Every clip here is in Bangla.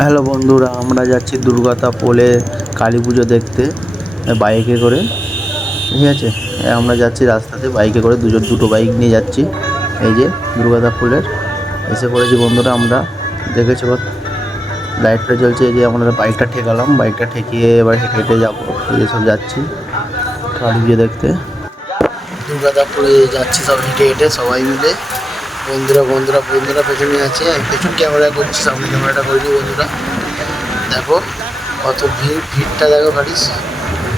হ্যালো বন্ধুরা, আমরা যাচ্ছি দুর্গাতা পোলে কালী পুজো দেখতে বাইকে করে। ঠিক আছে, আমরা যাচ্ছি রাস্তাতে বাইকে করে, দুটো বাইক নিয়ে যাচ্ছি। এই যে দুর্গাতা পোলের এসে পড়েছি বন্ধুরা। আমরা দেখেছি লাইটটা জ্বলছে। এই যে আমরা বাইকটা ঠেকালাম, বাইকটা ঠেকিয়ে এবার হেঁটে হেঁটে যাবো। এই যে সব যাচ্ছি কালী পুজো দেখতে। দুর্গাতা পোলে যাচ্ছি সব হেঁটে হেঁটে সবাই মিলে। বন্ধুরা পেছনে আছে, আমি পেছন ক্যামেরা করছি, সামনে ক্যামেরাটা করিনি। বন্ধুরা দেখো কত ভিড়টা দেখো, গাড়ি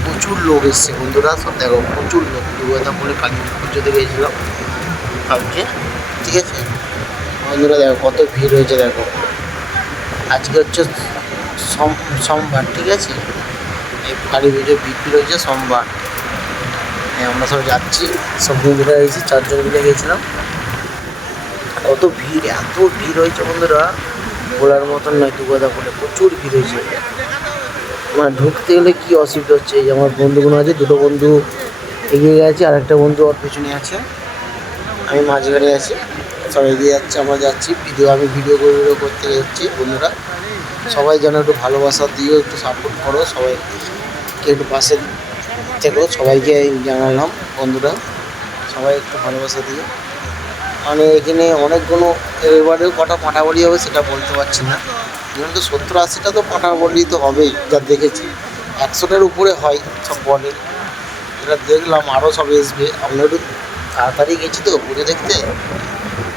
প্রচুর লোক এসছে বন্ধুরা। সব দেখো প্রচুর লোক। দুর্গাতা পোলে কালী পুজোতে গিয়েছিলাম কালকে। ঠিক আছে বন্ধুরা, দেখো কত ভিড় হয়েছে। দেখো আজকে হচ্ছে সোমবার। ঠিক আছে, এই কালী পুজো ভিড় হয়েছে সোমবার। আমরা সব যাচ্ছি, সব বন্ধুরা গেছি, 4 জন মিলে গেছিলাম। কত ভিড়, এত ভিড় হয়েছে বন্ধুরা, বলার মতন নয়। দুর্গাতা পোলে প্রচুর ভিড় হয়েছে। মানে ঢুকতে গেলে কি অসুবিধা হচ্ছে। এই যে আমার বন্ধুগুলো আছে, দুটো বন্ধু এগিয়ে গেছে, আর একটা বন্ধু ওর পেছনে আছে, আমি মাঝখানে আছি। সব এগিয়ে যাচ্ছে, আমরা যাচ্ছি। আমি ভিডিও করতে যাচ্ছি। বন্ধুরা সবাই যেন একটু ভালোবাসা দিও, একটু সাপোর্ট করো, সবাইকে একটু পাশে থেকো। সবাইকে জানালাম বন্ধুরা, সবাই একটু ভালোবাসা দিও। মানে এখানে অনেকগুলো, এবারেও কটা পাঁঠাবলি হবে সেটা বলতে পারছি না, কিন্তু 70-80টা তো পাঁঠাবলি তো হবেই যা দেখেছি। 100টার উপরে হয় সব বলে, এটা দেখলাম। আরও সব আসবে। আমরা একটু তাড়াতাড়ি গেছি তো পুজো দেখতে।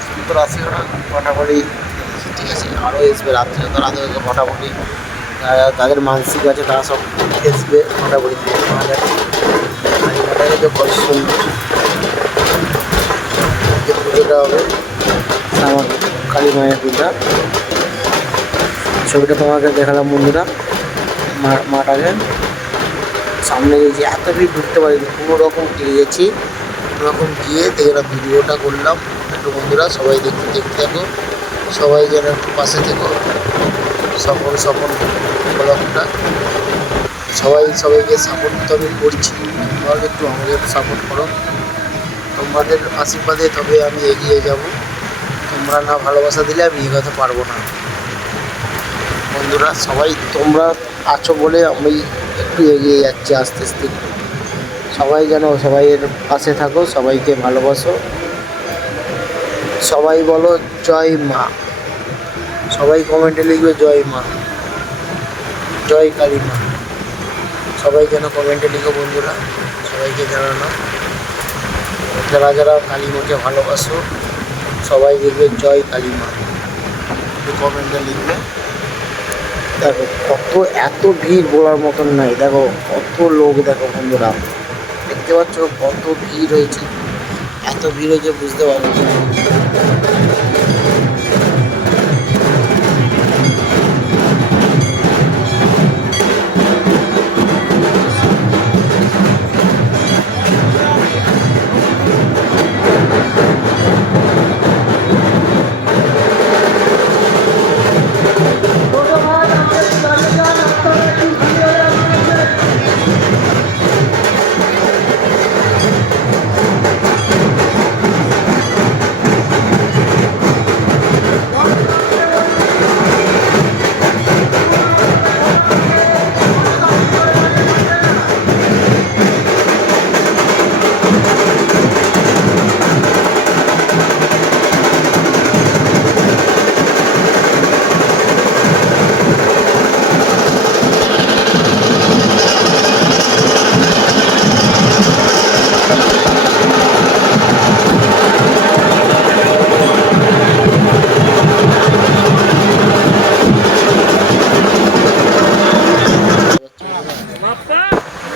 70-80টা পাঁঠাবলি। ঠিক আছে, আরও আসবে রাত্রে, তো রাতে পাঁঠাবলি তাদের মানসিক আছে তারা সব আসবে পাঁঠাবলি পাওয়া যাচ্ছে। কালীঘাটায় তো কত সুন্দর যে পুজোটা হবে, আমার কালী মায়ের পূজা। ছবিটা তোমাকে দেখালাম বন্ধুরা। মাটাকে সামনে গেছি, এত ভিড় ঢুকতে পারিনি, কোনো রকম গিয়েছি, কোনো রকম গিয়ে দেখলাম, ভিডিওটা করলাম একটু। বন্ধুরা সবাই দেখতে থাকো, সবাই যেন একটু পাশে থেকো। স্বপন ব্লগটা সবাইকে সাপোর্ট তো আমি করছি, তোমরাও একটু আমাকে সাপোর্ট করো। তোমাদের আশীর্বাদে তবে আমি এগিয়ে যাব। তোমরা না ভালোবাসা দিলে আমি এগোতে পারবো না বন্ধুরা। সবাই তোমরা আছো বলে আমি একটু এগিয়ে যাচ্ছি আস্তে আস্তে। সবাই যেন সবাইয়ের পাশে থাকো, সবাইকে ভালোবাসো। সবাই বলো জয় মা, সবাই কমেন্টে লিখবে জয় মা, জয় কালী মা। সবাই যেন কমেন্টে লিখো বন্ধুরা, সবাইকে জানানো। যারা যারা কালী মাকে ভালোবাসো সবাই লিখবে জয় কালী মা, একটু কমেন্টে লিখবে। দেখো কত, এত ভিড় বলার মতন নাই। দেখো কত লোক, দেখো বন্ধুরা দেখতে পাচ্ছ কত ভিড় হয়েছে। এত ভিড় হয়েছে বুঝতে পারছি।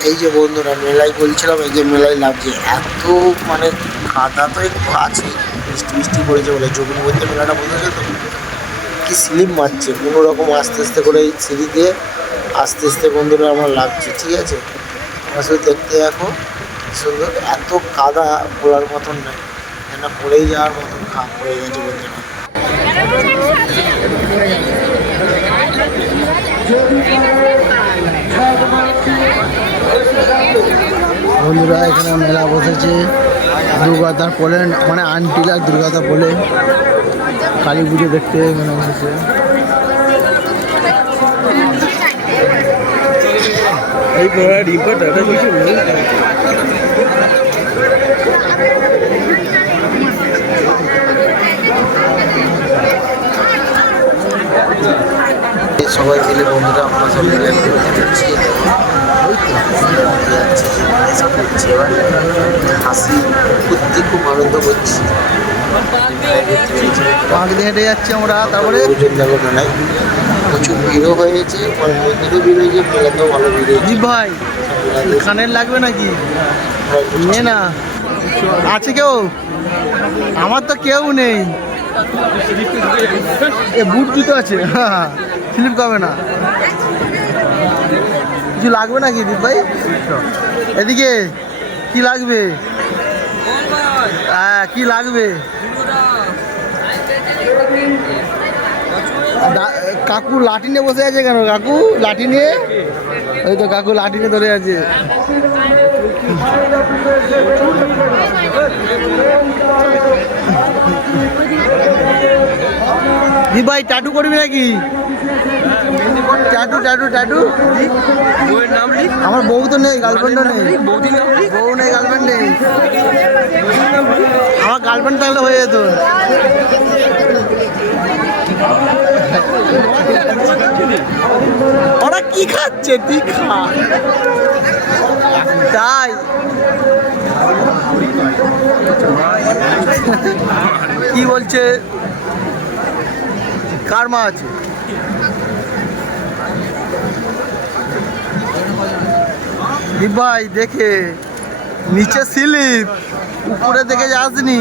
এই যে বন্ধুরা মেলায় বলছিলাম, এই যে মেলায় লাগছে এত, মানে কাদা তো একটু আছে, বৃষ্টি পড়েছে বলে। জমির মধ্যে মেলাটা বসেছে তো, কি স্লিপ মারছে কোনো রকম, আস্তে আস্তে করে এই সিঁড়ি দিয়ে আস্তে আস্তে বন্ধুরা আমার লাগছে। ঠিক আছে, আমার শুধু দেখতে দেখো সুন্দর। এত কাদা বলার মতন নয়, যেন পড়েই যাওয়ার মতন পড়ে গেছে বন্ধুরা। বন্ধুরা এখানে মেলা বসেছে দুর্গাতার পোলে, মানে আন্টিরা দুর্গাতা পোলে কালী পুজো দেখতে মেলা বসেছে। সবাই মিলে বন্ধুরা আমরা সব মিলে হাসি করতে খুব আনন্দ করছি। পাঁক দিয়ে হেঁটে যাচ্ছি আমরা, তারপরে যাবো মেলায়। প্রচুর ভিড়ও হয়েছে, মন্দিরও ভিড় হয়েছে, মেলাতেও ভালো ভিড় হয়েছে। ভাই কানের লাগবে নাকি? নে না, আছে কেউ? আমার তো কেউ নেই। এ বুট জুতো আছে, হ্যাঁ স্লিপ কবে না? কিছু লাগবে নাকি দীপ ভাই? এদিকে কি লাগবে? হ্যাঁ কি লাগবে? কাকু লাঠি নিয়ে বসে আছে কেন? কাকু লাঠি নিয়ে, ওই তো কাকু লাঠি নিয়ে ধরে আছে। দীপ ভাই ট্যাটু করবি নাকি? ট্যাটু ট্যাটু ট্যাটু আমার বউ তো নেই, গার্লফ্রেন্ডও নেই। বউ নেই, গার্লফ্রেন্ড নেই। আমার গার্লফ্রেন্ড থাকলে হয়ে যেত। ওরা কি খাচ্ছে? তুই খা। তাই কি বলছে? কার মা আছে? ভাই দেখে নিচে স্লিপ, উপরে দেখে যাসনি।